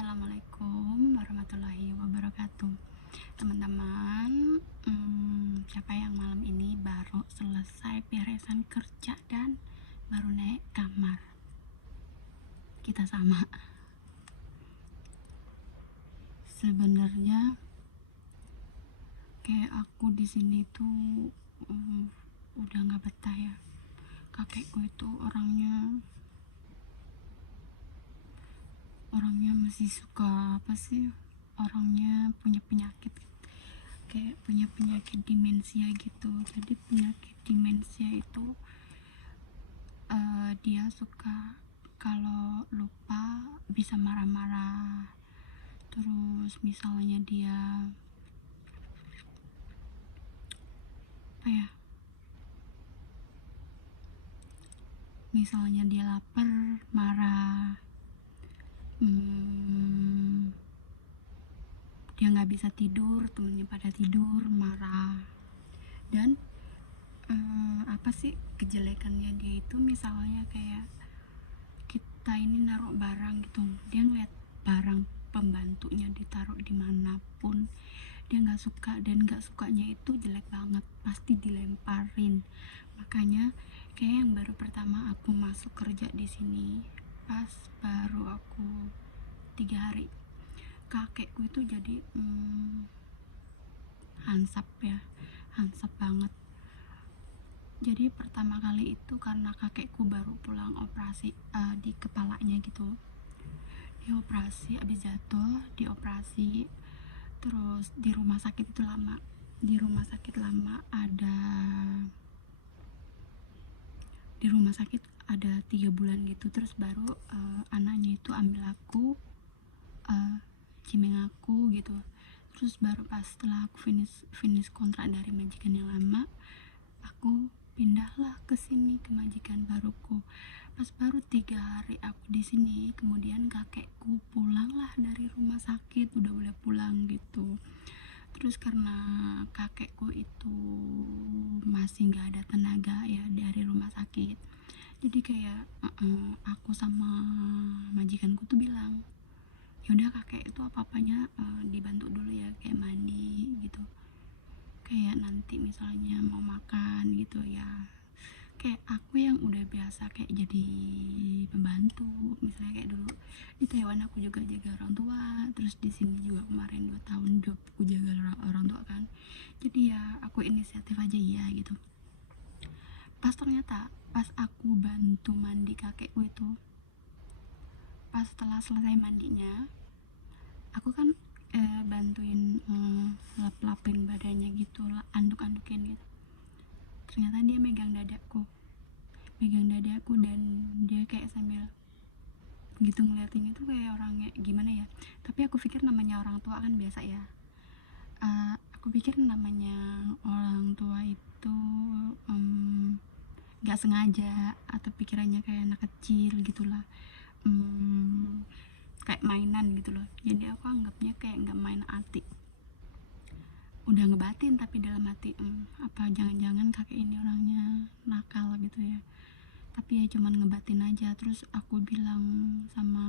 Assalamualaikum warahmatullahi wabarakatuh. Teman-teman, siapa yang malam ini baru selesai beresan kerja dan baru naik kamar? Kita sama. Sebenarnya kayak aku di sini tuh udah nggak betah ya. Kakekku itu orangnya masih suka apa sih? Orangnya punya penyakit, kayak punya penyakit demensia gitu. Jadi penyakit demensia itu dia suka kalau lupa bisa marah-marah. Terus misalnya dia misalnya dia lapar marah, dia nggak bisa tidur, temennya pada tidur marah. Dan apa sih kejelekannya dia itu, misalnya kayak kita ini naruh barang gitu, dia ngeliat barang pembantunya ditaruh dimanapun dia nggak suka, dan nggak sukanya itu jelek banget, pasti dilemparin. Makanya kayak yang baru pertama aku masuk kerja di sini, pas baru aku 3 hari, kakekku itu jadi hansap banget. Jadi pertama kali itu karena kakekku baru pulang operasi di kepalanya gitu, dia operasi, abis jatuh dioperasi. Terus di rumah sakit itu lama, di rumah sakit ada 3 bulan gitu. Terus baru anaknya itu ambil aku, cimeng aku gitu. Terus baru pas setelah aku finish kontrak dari majikan yang lama, aku pindahlah ke sini, ke majikan baruku. Pas baru 3 hari aku di sini, kemudian kakekku pulanglah dari rumah sakit, udah boleh pulang gitu. Terus karena kakekku itu masih nggak ada tenaga ya dari rumah sakit, jadi kayak aku sama majikanku tuh bilang, yaudah kakek itu apa-apanya dibantu dulu ya, kayak mandi gitu, kayak nanti misalnya mau makan gitu ya. Kayak aku yang udah biasa kayak jadi pembantu, misalnya kayak dulu di Taiwan aku juga jaga orang tua, terus di sini juga kemarin 2 tahun job aku jaga orang tua kan, jadi ya aku inisiatif aja ya gitu. Ternyata pas aku bantu mandi kakekku itu, pas setelah selesai mandinya, aku kan bantuin lap-lapin badannya gitu, anduk-andukin gitu. Ternyata dia megang dadaku, dan dia kayak sambil gitu ngeliatin itu, kayak orangnya gimana ya. Tapi aku pikir namanya orang tua kan biasa ya, aku pikir namanya orang tua itu gak sengaja, atau pikirannya kayak anak kecil gitulah, kayak mainan gitu loh. Jadi aku anggapnya kayak gak main hati, udah ngebatin, tapi dalam hati apa jangan-jangan kakek ini orangnya nakal gitu ya, tapi ya cuman ngebatin aja. Terus aku bilang sama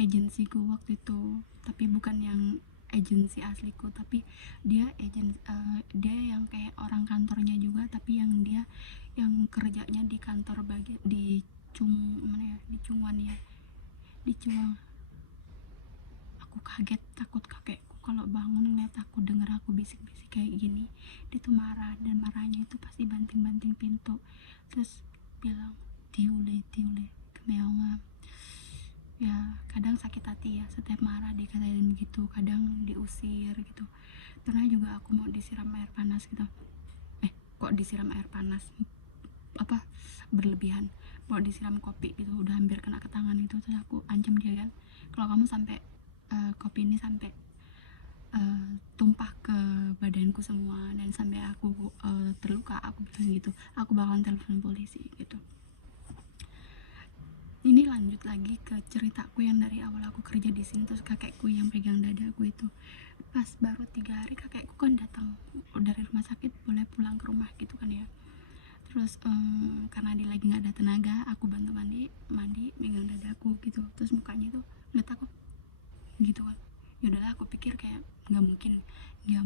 agensiku waktu itu, tapi bukan yang agensi asliku, tapi dia dia yang kayak orang kantornya juga, tapi yang dia yang kerjanya di kantor di Cungwan ya, di Cuang. Aku kaget, takut kakekku kalau bangun ngeliat aku, denger aku bisik-bisik kayak gini, dia tuh marah, dan marahnya itu pasti banting-banting pintu, terus bilang tiule kemeonga. Ya kadang sakit hati ya, setiap marah dikatain gitu, kadang diusir gitu. Pernah juga aku mau disiram air panas gitu, kok disiram air panas, apa berlebihan, mau disiram kopi gitu, udah hampir kena ke tangan itu. Terus aku ancam dia kan, kalau kamu sampai kopi ini sampai tumpah ke badanku semua dan sampai aku terluka, aku bilang gitu, aku bakalan telepon polisi gitu. Ini lanjut lagi ke ceritaku yang dari awal aku kerja di sini. Terus kakekku yang pegang dadaku itu, pas baru 3 hari kakekku kan datang dari rumah sakit, boleh pulang ke rumah gitu kan ya. Terus karena dia lagi nggak ada tenaga, aku bantu mandi megang dadaku gitu. gitu, terus mukanya itu lihat aku gitu kan. Ya udahlah, aku pikir kayak nggak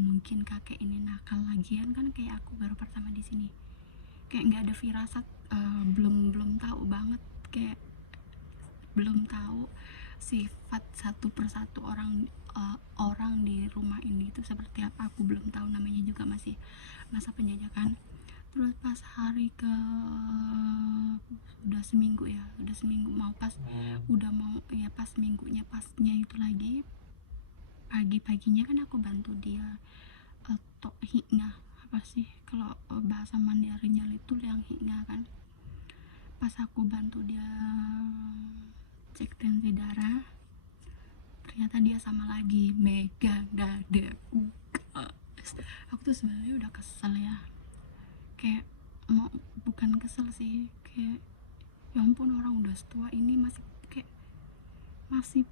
mungkin kakek ini nakal lagian kan, kayak aku baru pertama di sini, kayak nggak ada firasat, belum belum tahu banget, kayak belum tahu sifat satu persatu orang di rumah ini itu seperti apa. Aku belum tahu, namanya juga masih masa penjajakan. Terus pas hari ke udah seminggu ya, udah seminggu mau pas udah mau ya, pas minggunya pasnya itu lagi, pagi-paginya kan aku bantu dia tok hikna, apa sih kalau bahasa Mandarinnya itu yang hikna kan. Pas aku bantu dia cek tensi darah, ternyata dia sama lagi megang dadaku. Aku tuh sebenarnya udah kesel ya, kayak mau, bukan kesel sih, kayak ya ampun, orang udah setua ini masih kayak masih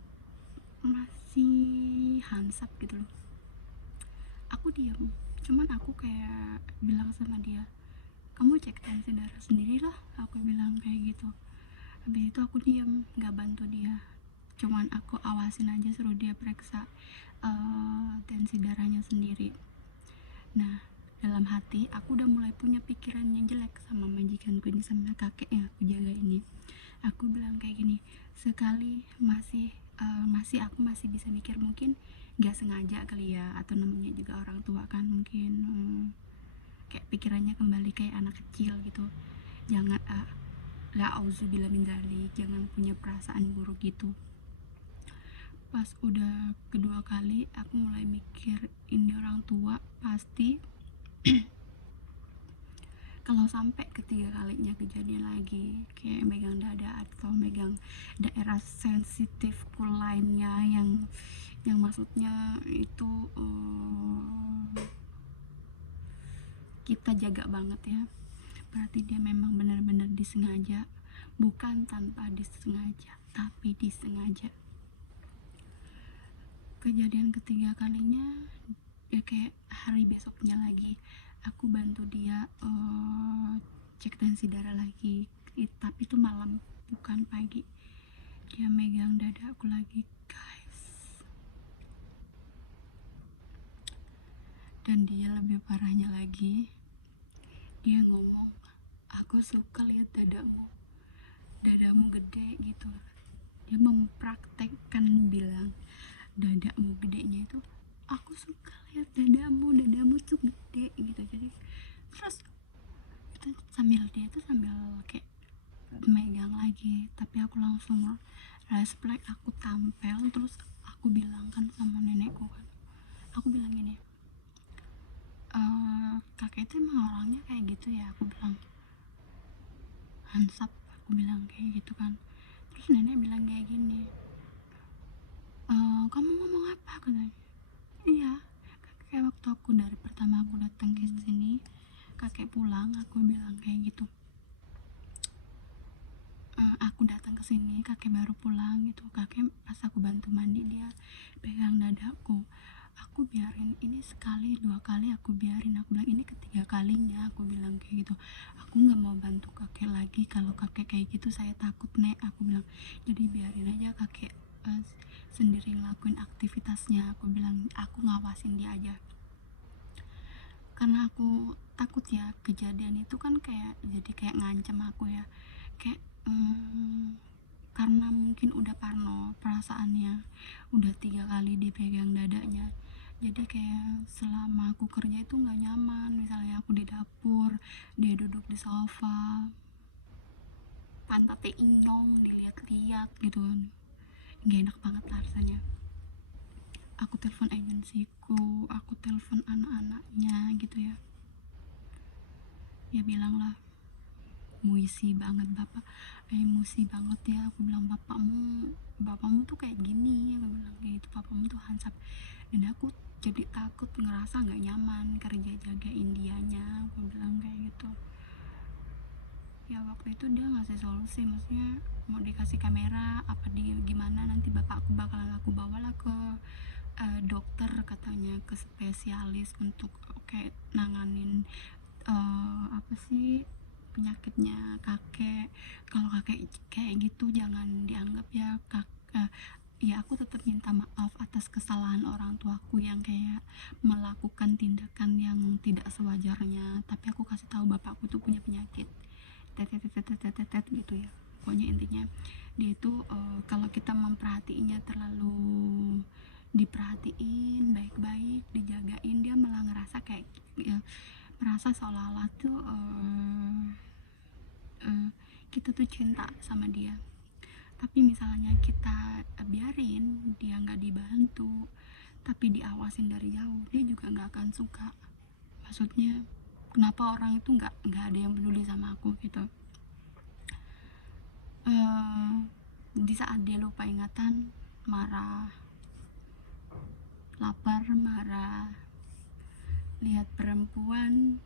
masih hansap gitu loh. Aku diam, cuman aku kayak bilang sama dia, kamu cek tensi darah sendiri lah, aku bilang kayak gitu. Habis itu aku diam, nggak bantu dia, cuman aku awasin aja, suruh dia periksa tensi darahnya sendiri. Nah, dalam hati aku udah mulai punya pikiran yang jelek sama majikanku ini, sama kakek yang aku jaga ini. Aku bilang kayak gini, sekali aku masih bisa mikir, mungkin nggak sengaja kali ya, atau namanya juga orang tua kan, mungkin kayak pikirannya kembali kayak anak kecil gitu. Jangan la auzubillah min dzalik, jangan punya perasaan buruk gitu. Pas udah kedua kali aku mulai mikir, ini orang tua pasti kalau sampai ketiga kalinya kejadian lagi kayak megang dada atau megang daerah sensitifku lainnya, yang maksudnya itu kita jaga banget ya, berarti dia memang benar-benar disengaja, bukan tanpa disengaja tapi disengaja. Kejadian ketiga kalinya ya kayak hari besoknya lagi aku bantu dia cek tensi darah lagi, tapi itu malam bukan pagi. Dia megang dada aku lagi guys, dan dia lebih parahnya lagi, dia ngomong, aku suka lihat dadamu gede gitu. Dia mempraktekkan bilang dadamu gedenya itu, aku suka lihat dadamu tuh gede gitu. Jadi terus itu sambil kayak megang lagi, tapi aku langsung refleks, aku tampil, terus aku bilang kan sama nenekku kan, aku bilang gini, kakek itu emang orangnya kayak gitu ya, aku bilang hansap, aku bilang kayak gitu kan. Terus nenek bilang kayak gini, kamu ngomong apa, katanya. Iya, kakek waktu aku dari pertama aku datang ke sini, kakek pulang, aku bilang kayak gitu, aku datang ke sini kakek baru pulang gitu, kakek pas aku bantu mandi dia pegang dadaku, aku biarin ini sekali dua kali, aku biarin, aku bilang ini ketiga kalinya, aku bilang kayak gitu, aku nggak mau bantu kakek lagi, kalau kakek kayak gitu saya takut nek, aku bilang, jadi biarin aja kakek sendiri ngelakuin aktivitasnya, aku bilang aku ngawasin dia aja, karena aku takut ya kejadian itu kan kayak jadi kayak ngancam aku ya, kayak karena mungkin udah parno perasaannya, udah 3 kali dipegang dadanya, jadi kayak selama aku kerja itu nggak nyaman, misalnya aku di dapur dia duduk di sofa, pantatnya inyong dilihat-lihat gitu kan, nggak enak banget lah rasanya. Aku telepon agensiku, aku telepon anak-anaknya gitu ya, ya bilang lah, muisi banget bapak, emosi banget ya, aku bilang bapakmu tuh kayak gini, aku bilang kayak gitu, bapakmu tuh hansap, dan aku jadi takut, ngerasa nggak nyaman kerja jagain dianya, aku bilang kayak gitu. Ya waktu itu dia ngasih solusi, maksudnya mau dikasih kamera apa di gimana, nanti bapakku bakalan aku bawalah ke dokter katanya, ke spesialis untuk kayak nanganin apa sih penyakitnya kakek. Kalau kakek kayak gitu jangan dianggap ya ya aku tetap minta maaf atas kesalahan orang tuaku yang kayak melakukan tindakan yang tidak sewajarnya, tapi aku kasih tahu bapakku tuh punya penyakit tetet gitu ya. Pokoknya intinya dia itu kalau kita memperhatiinya terlalu diperhatiin baik-baik, dijagain, dia malah ngerasa kayak ya, merasa seolah-olah tuh kita tuh cinta sama dia. Tapi misalnya kita biarin dia nggak dibantu tapi diawasin dari jauh, dia juga nggak akan suka. Maksudnya kenapa orang itu nggak ada yang peduli sama aku gitu. Di saat dia lupa ingatan, marah, lapar, marah, lihat perempuan,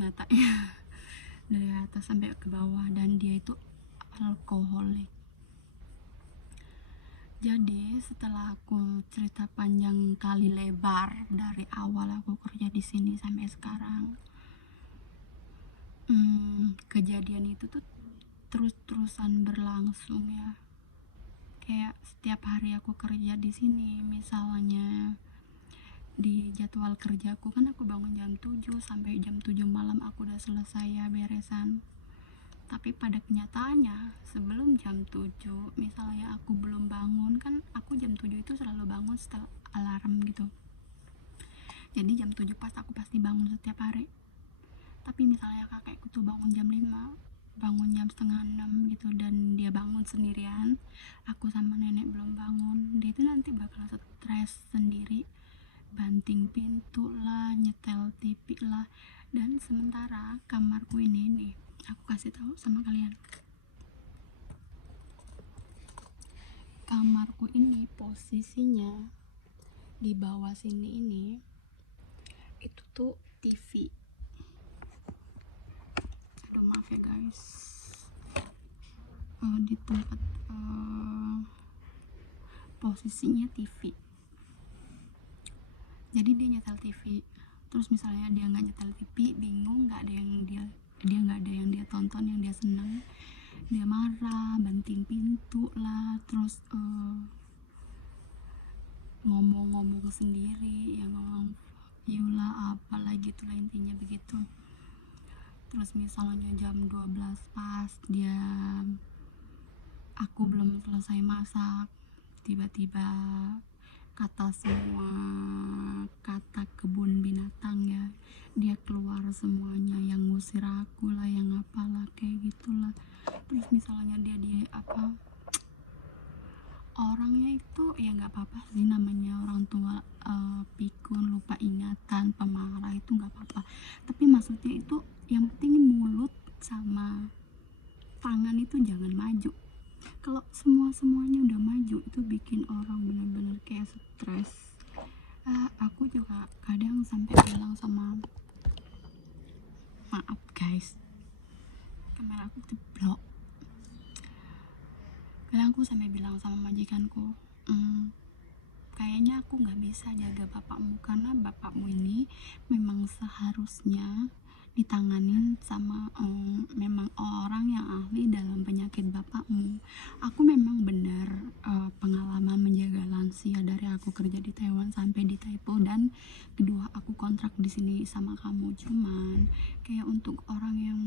matanya dari atas sampai ke bawah, dan dia itu alkoholik. Jadi setelah aku cerita panjang kali lebar dari awal aku kerja di sini sampai sekarang, kejadian itu tuh terus-terusan berlangsung ya. Kayak setiap hari aku kerja di sini, misalnya di jadwal kerjaku kan aku bangun jam 7 sampai jam 7 malam aku udah selesai ya beresan. Tapi pada kenyataannya sebelum jam 7 misalnya aku belum bangun, kan aku jam 7 itu selalu bangun setelah alarm gitu. Jadi jam 7 pas aku pasti bangun setiap hari. Tapi misalnya kakekku tuh bangun jam 5, bangun jam setengah 6 gitu, dan dia bangun sendirian, aku sama nenek belum bangun, dia itu nanti bakal stres sendiri, banting pintu lah, nyetel TV lah. Dan sementara kamarku ini nih, aku kasih tahu sama kalian, kamarku ini posisinya di bawah sini ini itu tuh TV. Aduh maaf ya guys, di tempat posisinya TV. Jadi dia nyetel TV, terus misalnya dia nggak nyetel TV, bingung, nggak ada yang dia nggak ada yang dia tonton yang dia senang, dia marah, banting pintu lah, terus ngomong-ngomong sendiri, ya ngomong yulah apalah gitu lah, intinya begitu. Terus misalnya jam 12 pas aku belum selesai masak, tiba-tiba kata semua kata kebun binatang ya, dia keluar semuanya, yang ngusir aku lah, yang apalah kayak gitulah. Terus misalnya dia orangnya itu ya nggak apa-apa sih, namanya orang tua, pikun, lupa ingatan, pemarah, itu nggak apa-apa. Tapi maksudnya itu yang penting mulut sama tangan itu jangan maju. Kalau semuanya udah maju itu bikin orang benar-benar kayak stres. Aku juga kadang sampai bilang sama, maaf guys, kamera aku jeblok. Kadang aku sampai bilang sama majikanku, kayaknya aku nggak bisa jaga bapakmu, karena bapakmu ini memang seharusnya ditanganin sama memang orang yang ahli dalam penyakit bapakmu. Aku memang benar pengalaman menjaga lansia dari aku kerja di Taiwan sampai di Taipo, dan kedua aku kontrak di sini sama kamu. Cuman kayak untuk orang yang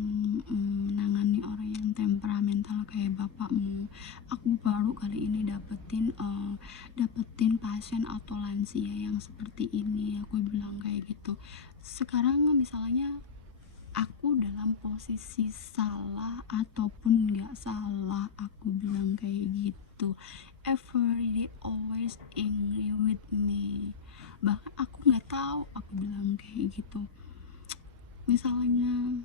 menangani orang yang temperamental kayak bapakmu, aku baru kali ini dapetin pasien atau lansia yang seperti ini. Aku bilang kayak gitu. Sekarang misalnya aku dalam posisi salah ataupun nggak salah, aku bilang kayak gitu, everybody always angry with me, bahkan aku nggak tahu, aku bilang kayak gitu. Misalnya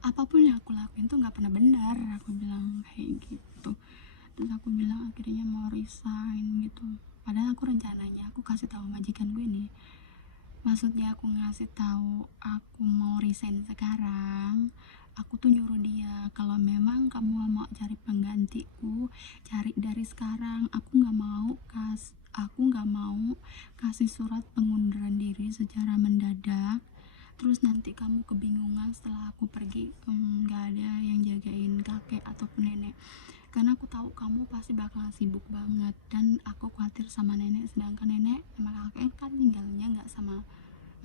apapun yang aku lakuin tuh nggak pernah benar, aku bilang kayak gitu. Terus aku bilang akhirnya mau resign gitu, padahal aku rencananya aku kasih tahu majikan gue nih, maksudnya aku ngasih tahu aku mau resign sekarang, aku tuh nyuruh dia kalau memang kamu mau cari penggantiku, cari dari sekarang. Aku nggak mau kasih surat pengunduran diri secara mendadak tahu kamu pasti bakal sibuk banget, dan aku khawatir sama nenek, sedangkan nenek sama kakek kan tinggalnya nggak sama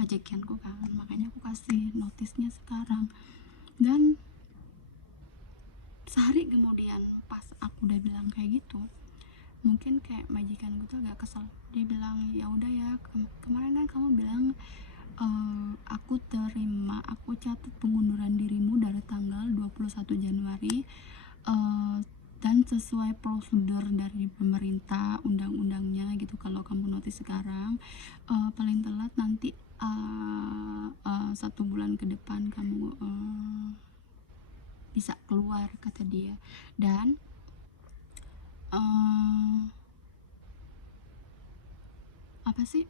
majikanku kan, makanya aku kasih notisnya sekarang. Dan sehari kemudian pas aku udah bilang kayak gitu, mungkin kayak majikan gue tuh agak kesel. Dia bilang, ya udah ya, kemarin kan kamu bilang aku terima, aku catat pengunduran dirimu dari tanggal 21 Januari, eh, dan sesuai prosedur dari pemerintah, undang-undangnya gitu. Kalau kamu notis sekarang, paling telat nanti 1 bulan ke depan kamu bisa keluar, kata dia. Dan apa sih,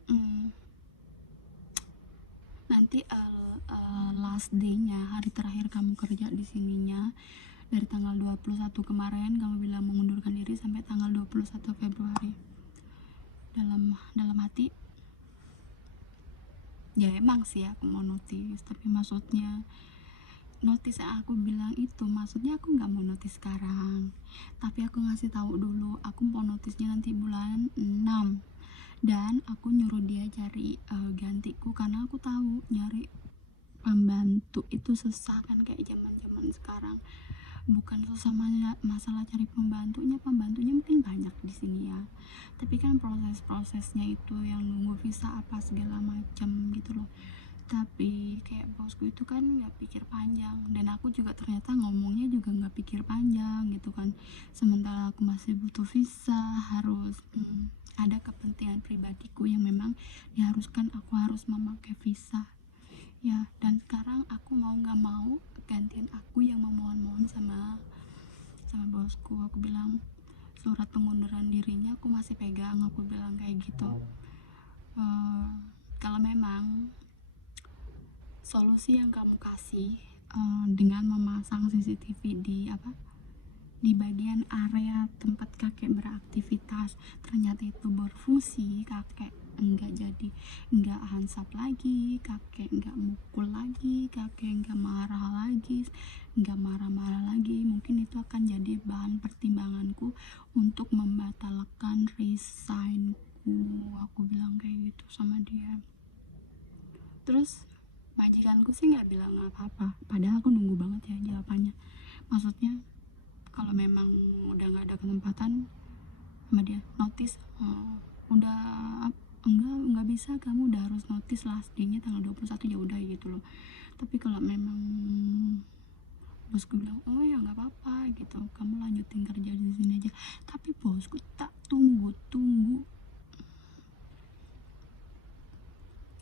nanti last day-nya, hari terakhir kamu kerja di sininya, dari tanggal 21 kemarin kamu bilang mengundurkan diri sampai tanggal 21 Februari. Dalam hati, ya emang sih aku mau notis, tapi maksudnya notis yang aku bilang itu, maksudnya aku nggak mau notis sekarang, tapi aku ngasih tahu dulu aku mau notisnya nanti bulan 6. Dan aku nyuruh dia cari gantiku, karena aku tahu nyari pembantu itu susah kan, kayak zaman sekarang. Bukan susah masalah cari pembantunya mungkin banyak di sini ya, tapi kan prosesnya itu yang nunggu visa apa segala macam gitu loh. Tapi kayak bosku itu kan nggak pikir panjang, dan aku juga ternyata ngomongnya juga nggak pikir panjang gitu kan. Sementara aku masih butuh visa, harus ada kepentingan pribadiku yang memang diharuskan aku harus memakai visa ya. Dan sekarang aku mau nggak mau gantiin aku yang memohon-mohon sama bosku. Aku bilang surat pengunduran dirinya aku masih pegang, aku bilang kayak gitu. Kalau memang solusi yang kamu kasih dengan memasang CCTV di bagian area tempat kakek beraktivitas, ternyata itu berfungsi, kakek enggak hansap lagi, kakek enggak mukul lagi, kakek enggak marah lagi, enggak marah-marah lagi, mungkin itu akan jadi bahan pertimbanganku untuk membatalkan resignku. Aku bilang kayak gitu sama dia. Terus majikanku sih nggak bilang apa-apa, padahal aku nunggu banget ya jawabannya. Maksudnya kalau memang udah nggak ada kesempatan sama dia notis, udah enggak bisa, kamu udah harus notis last day-nya tanggal 21, ya udah gitu loh. Tapi kalau memang bosku bilang oh ya nggak apa-apa gitu, kamu lanjutin kerja di sini aja. Tapi bosku tak tunggu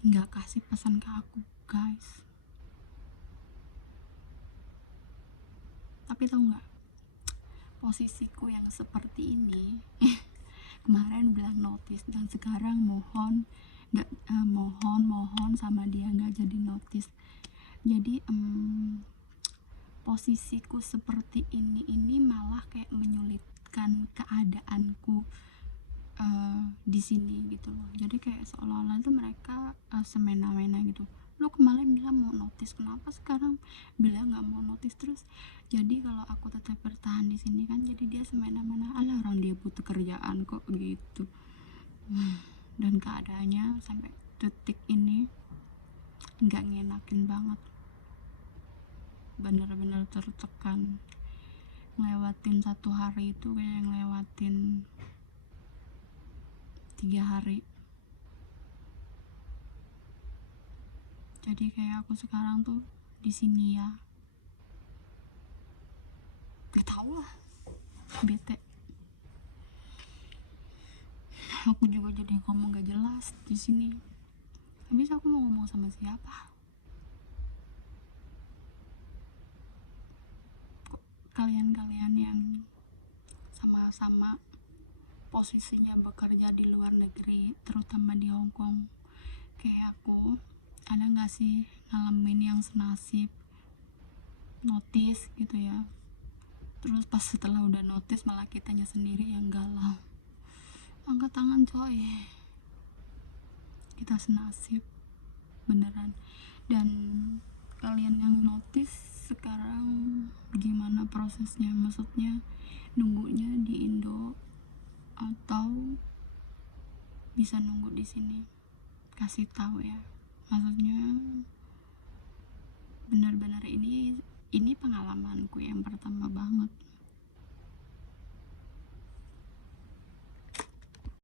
nggak kasih pesan ke aku guys. Tapi tahu nggak, posisiku yang seperti ini kemarin bilang notis, dan sekarang mohon sama dia nggak jadi notis. Jadi posisiku seperti ini malah kayak menyulitkan keadaanku di sini gitu loh. Jadi kayak seolah-olah itu mereka semena-mena gitu. Lo kemarin bilang mau notis, kenapa sekarang bilang nggak mau notis terus? Jadi kalau aku tetap bertahan di sini kan, jadi dia semena-mena, alah orang dia butuh kerjaan kok gitu. Dan keadaannya sampai detik ini nggak ngenakin banget, bener-bener tertekan. Ngelewatin 1 hari itu kayak ngelewatin 3 hari. Jadi kayak aku sekarang tuh di sini ya, gak tau lah, bete. Aku juga jadi ngomong gak jelas di sini. Habis aku mau ngomong sama siapa? Kok kalian yang sama-sama posisinya bekerja di luar negeri, terutama di Hong Kong, kayak aku, ada nggak sih ngalamin yang senasib notis gitu ya, terus pas setelah udah notis malah kitanya sendiri yang galau? Angkat tangan coy, kita senasib beneran. Dan kalian yang notis sekarang gimana prosesnya, maksudnya nunggunya di Indo atau bisa nunggu di sini. Kasih tahu ya, maksudnya benar-benar ini pengalamanku yang pertama banget.